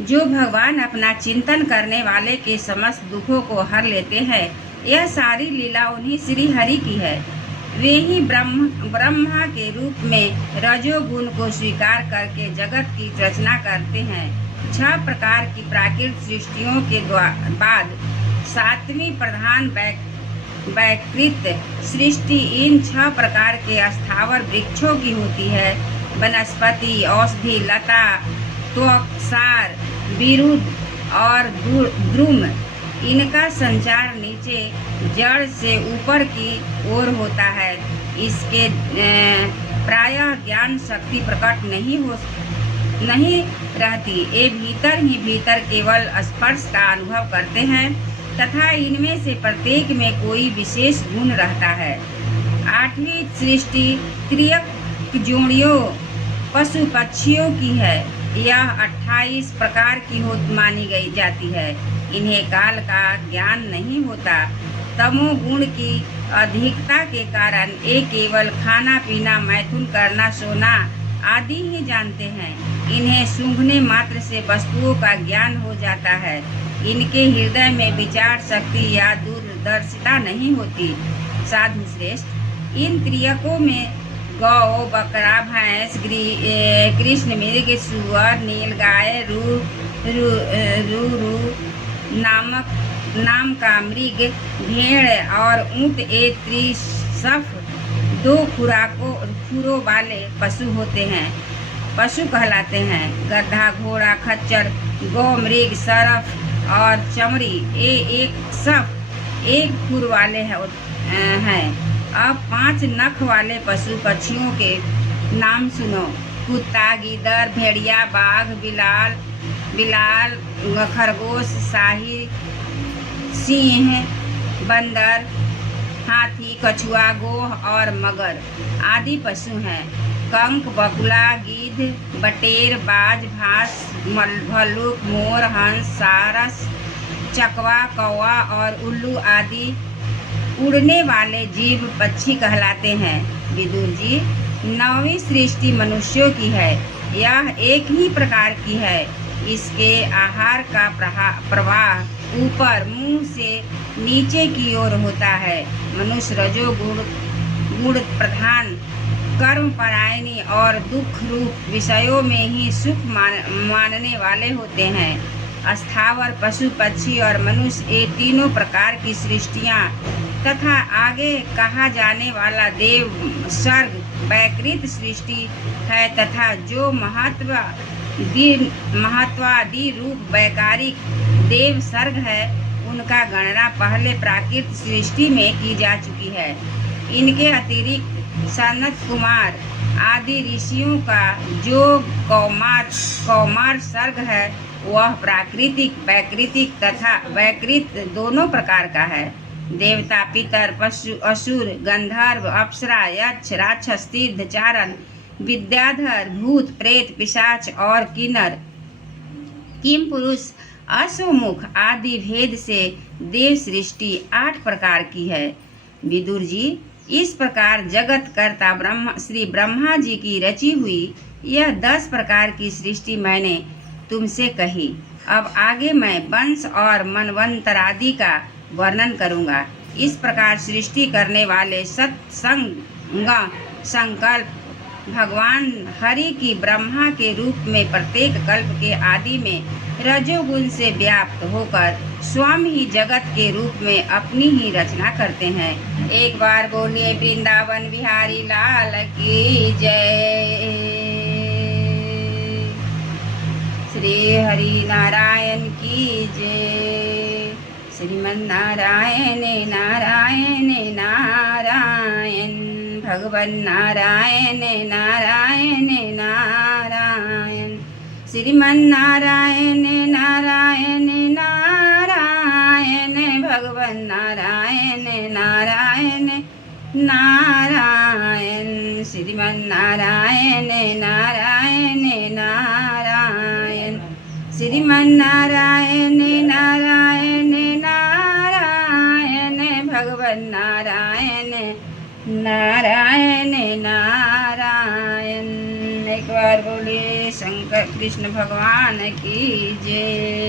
जो भगवान अपना चिंतन करने वाले के समस्त दुखों को हर लेते हैं। यह सारी लीला उन्हीं श्री हरि की है। वे ही ब्रह्मा के रूप में रजोगुण को स्वीकार करके जगत की रचना करते हैं। 6 प्रकार की प्राकृतिक सृष्टियों के बाद 7वीं प्रधान वैकृत सृष्टि इन 6 प्रकार के स्थावर वृक्षों की होती है। वनस्पति, औषधि, लता, त्वक, सार, विरुद्ध और द्रुम। इनका संचार नीचे जड़ से ऊपर की ओर होता है। इसके प्रायः ज्ञान शक्ति प्रकट नहीं रहती। ये भीतर ही भीतर केवल स्पर्श का अनुभव करते हैं तथा इनमें से प्रत्येक में कोई विशेष गुण रहता है। 8वीं सृष्टि त्रियक जोड़ियों पशु पक्षियों की है। यह 28 प्रकार की मानी जाती है। इन्हें काल का ज्ञान नहीं होता। तमोगुण की अधिकता के कारण ये केवल खाना पीना, मैथुन करना, सोना आदि ही जानते हैं। इन्हें सूंघने मात्र से वस्तुओं का ज्ञान हो जाता है। इनके हृदय में विचार शक्ति या दूरदर्शिता नहीं होती। साधु श्रेष्ठ, इन त्रियकों में गौ, बकरा, भैंस, कृष्ण मृग, सुअर, नीलगाय, नाम का मृग, भेड़ और ऊंट ये त्रिसफ 2 खुरों वाले पशु होते हैं, पशु कहलाते हैं। गधा, घोड़ा, खच्चर, गौ, मृग, सरफ और चमड़ी ये एक खुर वाले हैं। अब 5 नख वाले पशु पक्षियों के नाम सुनो। कुत्ता, गीदड़, भेड़िया, बाघ, बिलाल, खरगोश, शाही, सिंह, बंदर, हाथी, कछुआ, गोह और मगर आदि पशु हैं। कंक, बगुला, गिद्ध, बटेर, बाज, भास, भल्लुक, मोर, हंस, सारस, चकवा, कौवा और उल्लू आदि उड़ने वाले जीव पक्षी कहलाते हैं। विदुर जी, 9वीं सृष्टि मनुष्यों की है। यह एक ही प्रकार की है। इसके आहार का प्रवाह ऊपर मुंह से नीचे की ओर होता है। मनुष्य रजोगुण प्रधान, कर्म परायणी और दुख रूप विषयों में ही सुख मानने वाले होते हैं। स्थावर, पशु, पक्षी और मनुष्य ये तीनों प्रकार की सृष्टियाँ तथा आगे कहा जाने वाला देव सर्ग वैकृत सृष्टि है तथा जो महत्वादि रूप वैकारिक देव सर्ग है, उनका गणना पहले प्राकृत सृष्टि में की जा चुकी है। इनके अतिरिक्त सनत कुमार आदि ऋषियों का जो कौमार सर्ग है, वह प्राकृतिक, वैकृतिक तथा वैकृत दोनों प्रकार का है। देवता, पितर, पशु, असुर, गंधर्व, अप्सरा, यक्ष, राक्षस, सिद्ध, चारण, विद्याधर, भूत, प्रेत, पिशाच और किन्नर, किम पुरुष, अश्वमुख आदि भेद से देव सृष्टि 8 प्रकार की है। विदुर जी, इस प्रकार जगत कर्ता श्री ब्रह्मा जी की रची हुई यह 10 प्रकार की सृष्टि मैंने तुमसे कही। अब आगे मैं वंश और मनवंतरादि का वर्णन करूँगा। इस प्रकार सृष्टि करने वाले सत्संग संकल्प भगवान हरि की ब्रह्मा के रूप में प्रत्येक कल्प के आदि में रजोगुण से व्याप्त होकर स्वयं ही जगत के रूप में अपनी ही रचना करते हैं। एक बार बोलिए वृंदावन बिहारी लाल की जय। श्री हरि नारायण की जय। श्रीमन्नारायण नारायण नारायण, भगवन् नारायण नारायण नारायण, श्रीमन्नारायण नारायण नारायण, भगवन् नारायण नारायण नारायण, श्रीमन्नारायण नारायण नारायण, श्रीमन्नारायण नारायण नारायण, भगवन् नारायण नारायण नारायण। एक बार बोले शंकर। कृष्ण भगवान की जय।